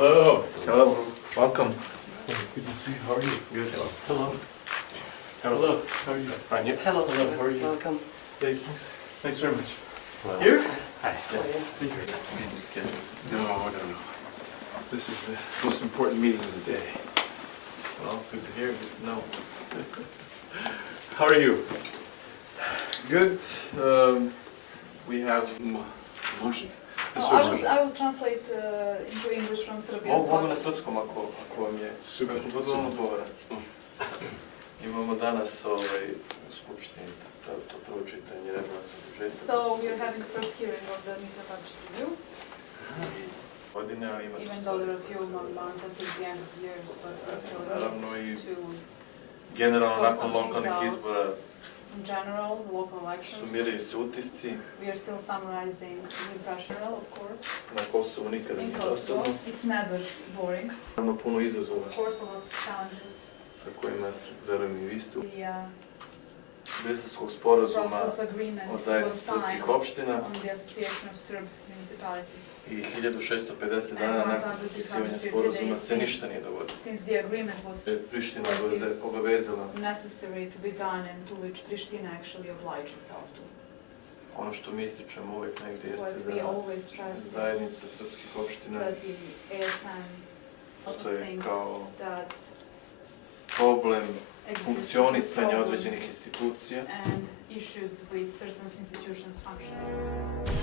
Hello. Hello, welcome. Good to see you. How are you? Good. Hello. Hello. How are you? Fine, you? Hello, Hello, sir. how are you? Welcome. Thanks. Thanks very much. Here? Hi. Yes. Busy schedule. No. This is the most important meeting of the day. Well, good to hear, good to know. How are you? Good. We have motion. I will translate into English from Serbian. Mogu na srpskom ako vam je. Super. Kako god vam odgovara. Imamo danas u skupštini to prvo čitanje rebalansa budžeta. So we are having the first hearing of the Mitra Babić review, Godine, ali ima even though there are a few more months until the end of the year, but we still Naravno i need to, generalno sort nakon some things lokalnih out. izbora in general, the local elections. sumiraju se utisci. We are still summarizing the impression, of course, Na Kosovu nikada in nije Kosovo. dosadno. It's never boring. Naravno puno izazova Of course, a lot of challenges. sa kojima se, verujem i vi ste u The Briselskog sporazuma Brussels agreement o was zajednici signed srpskih opština on the Association of Serb Municipalities. i 1650 dana nakon potpisivanja sporazuma se ništa nije dogodilo. Since the agreement was Priština obavezala necessary to be done and to which Pristina actually obliged itself to. ono što mi ističemo uvek negdje jeste What we da always stress is zajednica srpskih opština that the ASM postoje thinks kao that problem exists funkcionisanja problem određenih institucija and issues with certain institutions functioning.